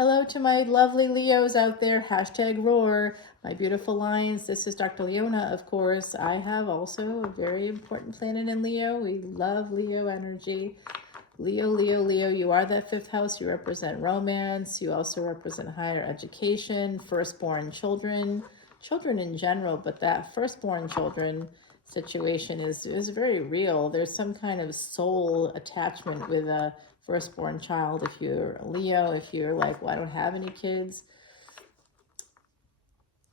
Hello to my lovely Leos out there, hashtag roar. My beautiful lions, this is Dr. Leona, of course. I have also a very important planet in Leo. We love Leo energy. Leo, Leo, Leo, you are that fifth house. You represent romance. You also represent higher education, firstborn children, children in general, but that firstborn children situation is very real. There's some kind of soul attachment with a firstborn child. If you're a Leo, if you're like, well, I don't have any kids,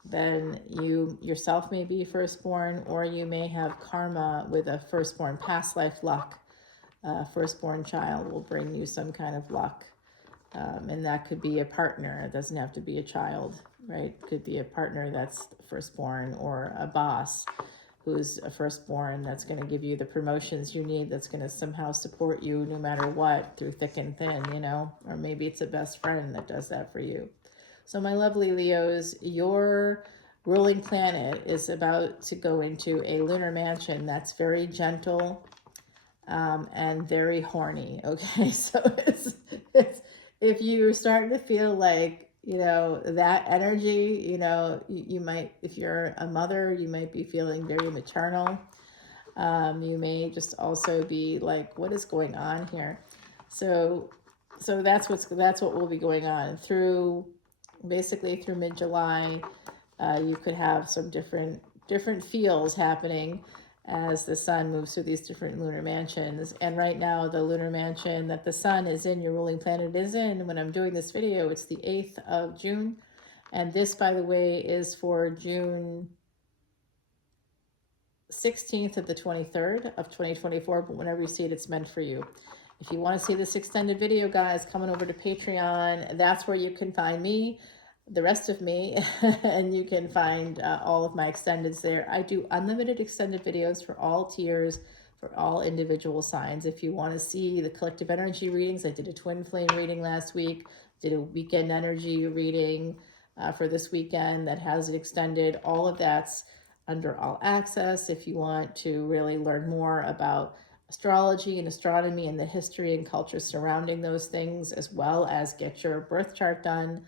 then you yourself may be firstborn, or you may have karma with a firstborn, past life luck. Firstborn child will bring you some kind of luck. And that could be a partner. It doesn't have to be a child, right? It could be a partner that's firstborn, or a boss who's a firstborn that's going to give you the promotions you need, that's going to somehow support you no matter what, through thick and thin, you know? Or maybe it's a best friend that does that for you. So my lovely Leos, your ruling planet is about to go into a lunar mansion that's very gentle, and very horny. Okay, so it's if you're starting to feel like, you know, that energy, you know, you might, if you're a mother, you might be feeling very maternal. You may just also be like, what is going on here? So that's what will be going on through, basically through mid-July. You could have some different feels happening as the sun moves through these different lunar mansions. And right now, the lunar mansion that the sun is in, your ruling planet is in, when I'm doing this video, it's the 8th of June. And this, by the way, is for June 16th to the 23rd of 2024. But whenever you see it, it's meant for you. If you want to see this extended video, guys, coming over to Patreon, that's where you can find me, the rest of me, and you can find all of my extendeds there. I do unlimited extended videos for all tiers, for all individual signs. If you want to see the collective energy readings, I did a twin flame reading last week, did a weekend energy reading for this weekend that has it extended. All of that's under all access. If you want to really learn more about astrology and astronomy and the history and culture surrounding those things, as well as get your birth chart done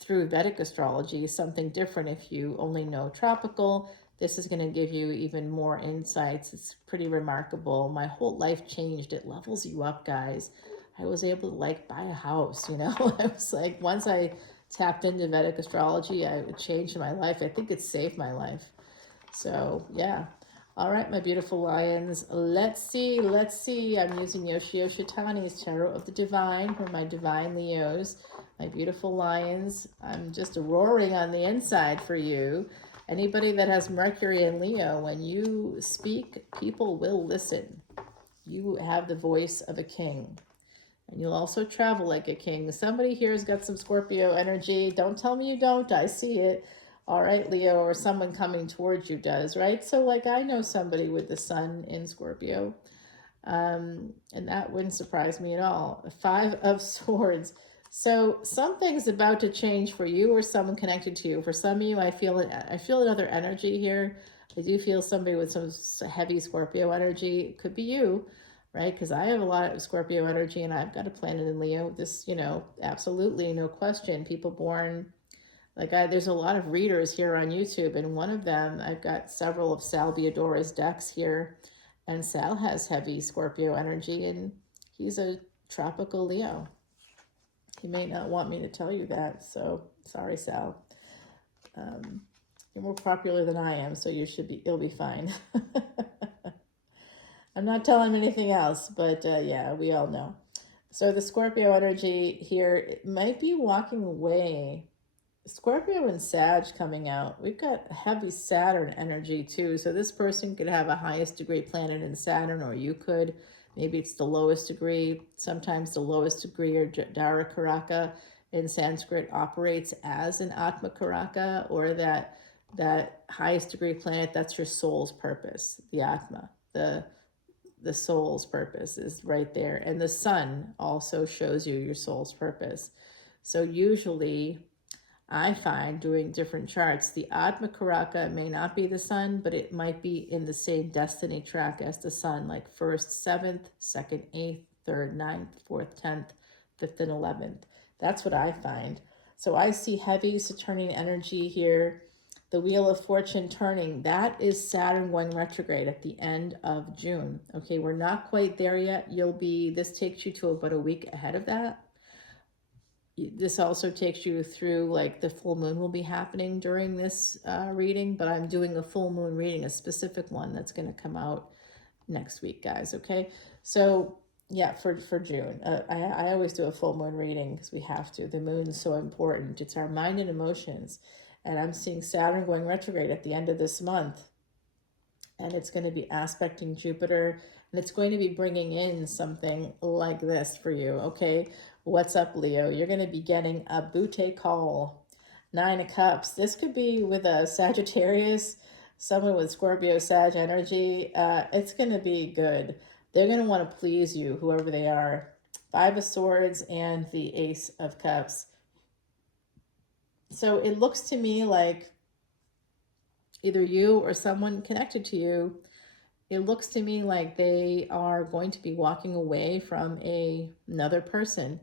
through Vedic astrology, something different if you only know tropical. This is going to give you even more insights. It's pretty remarkable. My whole life changed. It levels you up, guys. I was able to like buy a house, you know. I was like, once I tapped into Vedic astrology, it changed my life. I think it saved my life. So yeah. All right, my beautiful lions. Let's see. I'm using Yoshio Shitani's Tarot of the Divine for my divine Leos. My beautiful lions, I'm just roaring on the inside for you. Anybody that has Mercury and Leo, when you speak, people will listen. You have the voice of a king. And you'll also travel like a king. Somebody here has got some Scorpio energy. Don't tell me you don't. I see it. All right, Leo, or someone coming towards you does, right? So like I know somebody with the sun in Scorpio. And that wouldn't surprise me at all. 5 of Swords. So something's about to change for you or someone connected to you. For some of you, I feel another energy here. I do feel somebody with some heavy Scorpio energy. It could be you, right? Because I have a lot of Scorpio energy and I've got a planet in Leo. This, you know, absolutely no question. People born, like there's a lot of readers here on YouTube, and one of them, I've got several of Sal Biodora's decks here. And Sal has heavy Scorpio energy, and he's a tropical Leo. He may not want me to tell you that, so sorry, Sal. You're more popular than I am, so you'll be fine. I'm not telling him anything else, but yeah, we all know. So the Scorpio energy here, it might be walking away. Scorpio and Sag coming out. We've got heavy Saturn energy too. So this person could have a highest degree planet in Saturn, or you could. Maybe it's the lowest degree. Sometimes the lowest degree, or Dara Karaka in Sanskrit, operates as an Atma Karaka, or that highest degree planet, that's your soul's purpose, the Atma, the soul's purpose is right there. And the sun also shows you your soul's purpose. So usually I find doing different charts, the Atma Karaka may not be the sun, but it might be in the same destiny track as the sun, like 1st, 7th, 2nd, 8th, 3rd, 9th, 4th, 10th, 5th, and 11th. That's what I find. So I see heavy Saturnian energy here. The Wheel of Fortune turning, that is Saturn going retrograde at the end of June. Okay, we're not quite there yet. This takes you to about a week ahead of that. This also takes you through, like, the full moon will be happening during this reading, but I'm doing a full moon reading, a specific one that's going to come out next week, guys. Okay, so yeah, for June, I always do a full moon reading because we have to. The moon's so important. It's our mind and emotions, and I'm seeing Saturn going retrograde at the end of this month, and it's going to be aspecting Jupiter, and it's going to be bringing in something like this for you. Okay, what's up, Leo? You're going to be getting a butte call. 9 of Cups. This could be with a Sagittarius, someone with Scorpio Sag energy. It's going to be good. They're going to want to please you, whoever they are. 5 of Swords and the Ace of Cups. So it looks to me like either you or someone connected to you, it looks to me like they are going to be walking away from another person.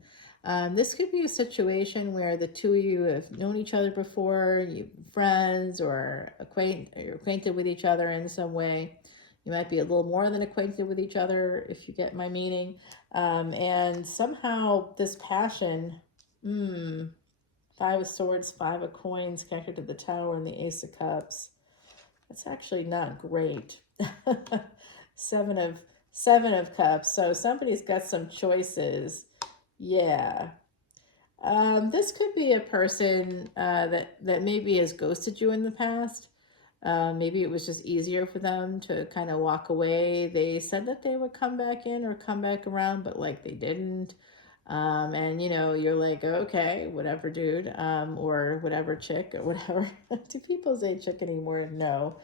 This could be a situation where the two of you have known each other before, you friends or you're acquainted with each other in some way. You might be a little more than acquainted with each other, if you get my meaning. And somehow this passion, 5 of Swords, 5 of Coins connected to the Tower and the Ace of Cups. That's actually not great. Seven of Cups. So somebody's got some choices. Yeah. This could be a person that maybe has ghosted you in the past. Maybe it was just easier for them to kind of walk away. They said that they would come back in or come back around, but like they didn't. And you're like, okay, whatever, dude, or whatever, chick, or whatever. Do people say chick anymore? No,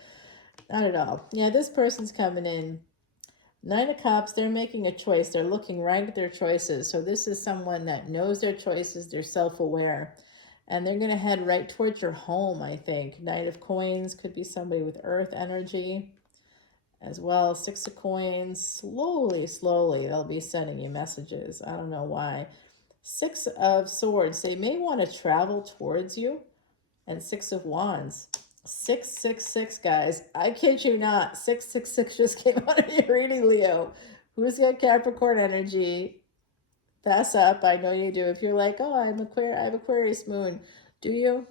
not at all. Yeah, this person's coming in. 9 of Cups, they're making a choice. They're looking right at their choices. So this is someone that knows their choices. They're self-aware. And they're going to head right towards your home, I think. Knight of Coins could be somebody with earth energy as well. 6 of Coins. Slowly, they'll be sending you messages. I don't know why. 6 of Swords. They may want to travel towards you. And 6 of Wands. 666, guys. I kid you not. 666 just came out of your reading, Leo. Who's got Capricorn energy? Pass up. I know you do. If you're like, oh, I have Aquarius moon. Do you?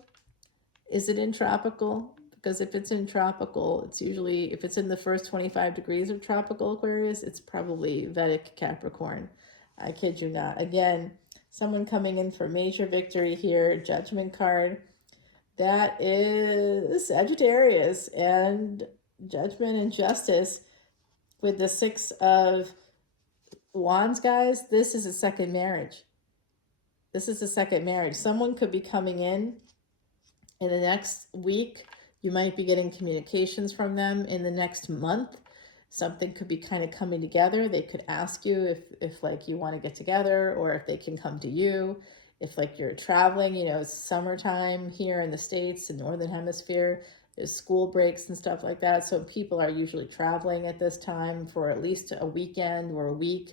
Is it in tropical? Because if it's in tropical, it's usually, if it's in the first 25 degrees of tropical Aquarius, it's probably Vedic Capricorn. I kid you not. Again, someone coming in for major victory here. Judgment card. That is Sagittarius and judgment and justice with the 6 of Wands, guys. This is a second marriage. This is a second marriage. Someone could be coming in the next week. You might be getting communications from them in the next month. Something could be kind of coming together. They could ask you if like you want to get together, or if they can come to you. If like you're traveling, it's summertime here in the States, the Northern Hemisphere, there's school breaks and stuff like that. So people are usually traveling at this time for at least a weekend or a week.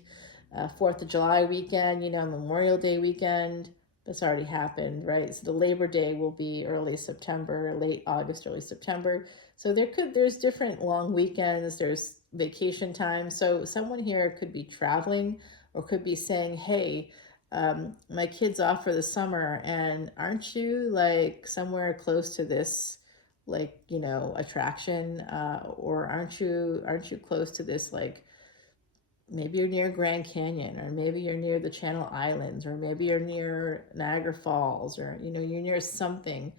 4th of July weekend, Memorial Day weekend. That's already happened, right? So the Labor Day will be early September, late August, early September. So there's different long weekends. There's vacation time. So someone here could be traveling or could be saying, hey, my kid's off for the summer, and aren't you like somewhere close to this, like, attraction, or aren't you close to this, like, maybe you're near Grand Canyon, or maybe you're near the Channel Islands, or maybe you're near Niagara Falls, or you're near something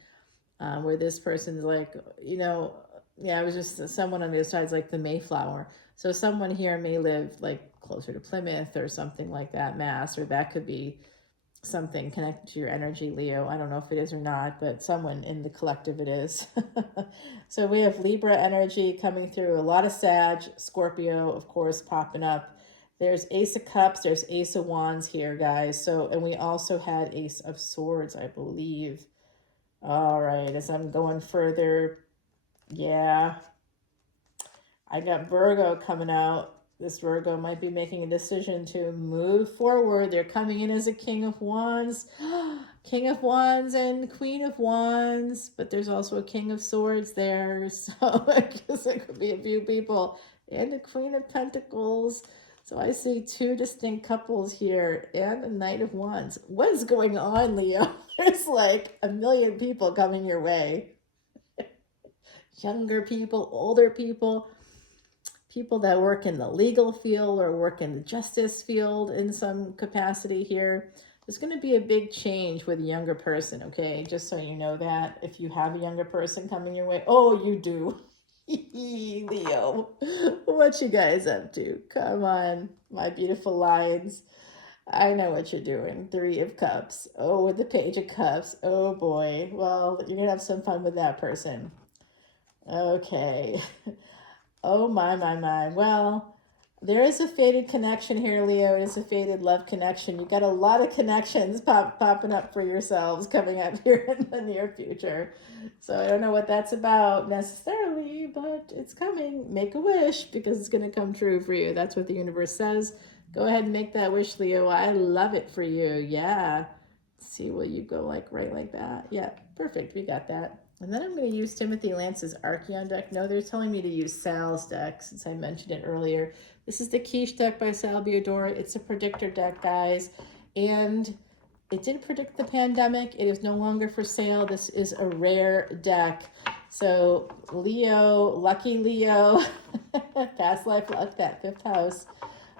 where this person's like, yeah, it was just someone on the other side's like the Mayflower. So someone here may live like closer to Plymouth or something like that, Mass, or that could be something connected to your energy, Leo. I don't know if it is or not, but someone in the collective it is. So we have Libra energy coming through, a lot of Sag, Scorpio, of course, popping up. There's Ace of Cups, there's Ace of Wands here, guys. So, and we also had Ace of Swords, I believe. All right, as I'm going further, yeah, I got Virgo coming out. This Virgo might be making a decision to move forward. They're coming in as a King of Wands. King of Wands and Queen of Wands, but there's also a King of Swords there, so I guess it could be a few people, and a Queen of Pentacles. So I see two distinct couples here, and a Knight of Wands. What is going on, Leo? There's like a million people coming your way. Younger people, older people, people that work in the legal field or work in the justice field in some capacity here. There's going to be a big change with a younger person, okay? Just so you know that. If you have a younger person coming your way. Oh, you do. Leo, what you guys up to? Come on, my beautiful lions. I know what you're doing. Three of Cups. Oh, with the Page of Cups. Oh, boy. Well, you're going to have some fun with that person. Okay. Oh, my. Well, there is a fated connection here, Leo. It is a fated love connection. You got a lot of connections popping up for yourselves coming up here in the near future. So I don't know what that's about necessarily, but it's coming. Make a wish because it's going to come true for you. That's what the universe says. Go ahead and make that wish, Leo. I love it for you. Yeah. See, will you go like right like that? Yeah, perfect. We got that. And then I'm going to use Timothy Lance's Archeon deck. No, they're telling me to use Sal's deck since I mentioned it earlier. This is the Quiche deck by Sal Biodora. It's a predictor deck, guys. And it did predict the pandemic. It is no longer for sale. This is a rare deck. So Leo, lucky Leo, past life luck, that 5th house.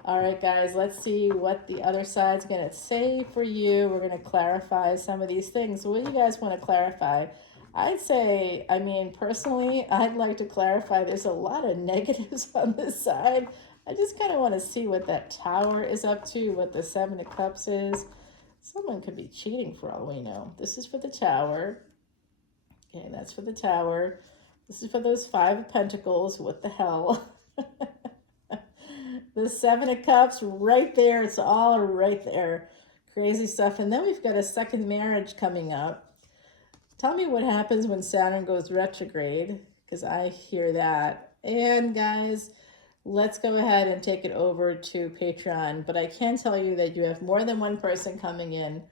All right, guys, let's see what the other side's going to say for you. We're going to clarify some of these things. What do you guys want to clarify? I'd say, I mean, personally, I'd like to clarify there's a lot of negatives on this side. I just kind of want to see what that Tower is up to, what the 7 of Cups is. Someone could be cheating for all we know. This is for the Tower. Okay, that's for the Tower. This is for those 5 of Pentacles. What the hell? The 7 of Cups right there. It's all right there. Crazy stuff. And then we've got a second marriage coming up. Tell me what happens when Saturn goes retrograde, because I hear that. And guys, let's go ahead and take it over to Patreon. But I can tell you that you have more than one person coming in,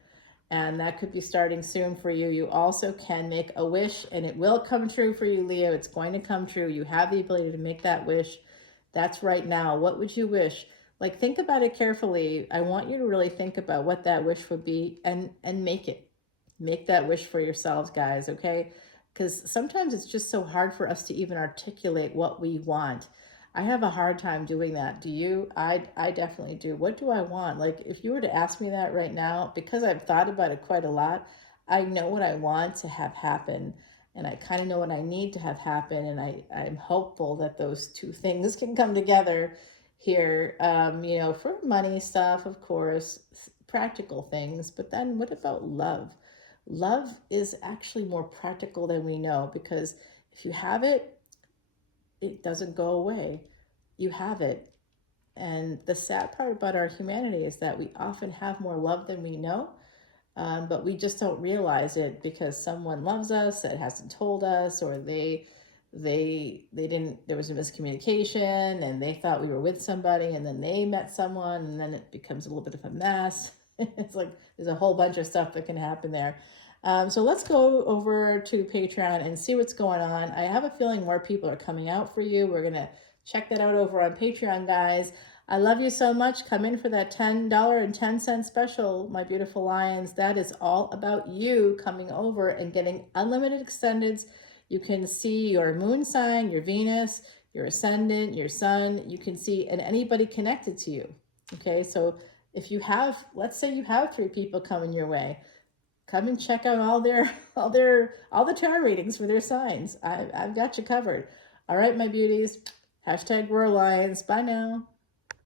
and that could be starting soon for you. You also can make a wish, and it will come true for you, Leo. It's going to come true. You have the ability to make that wish. That's right now. What would you wish? Like, think about it carefully. I want you to really think about what that wish would be and make it. Make that wish for yourselves, guys, okay? Because sometimes it's just so hard for us to even articulate what we want. I have a hard time doing that. Do you? I definitely do. What do I want? Like, if you were to ask me that right now, because I've thought about it quite a lot, I know what I want to have happen, and I kind of know what I need to have happen, and I'm hopeful that those two things can come together here, you know, for money stuff, of course, practical things, but then what about love? Love is actually more practical than we know, because if you have it, it doesn't go away. You have it. And the sad part about our humanity is that we often have more love than we know, but we just don't realize it because someone loves us that hasn't told us, or they didn't, there was a miscommunication and they thought we were with somebody, and then they met someone, and then it becomes a little bit of a mess. It's like there's a whole bunch of stuff that can happen there. So let's go over to Patreon and see what's going on. I have a feeling more people are coming out for you. We're going to check that out over on Patreon, guys. I love you so much. Come in for that $10.10 special, my beautiful lions. That is all about you coming over and getting unlimited extendeds. You can see your moon sign, your Venus, your ascendant, your sun. You can see, and anybody connected to you. Okay, so if you have, let's say you have 3 people coming your way, come and check out all the tarot readings for their signs. I've got you covered. All right, my beauties. #RoarLions. Bye now.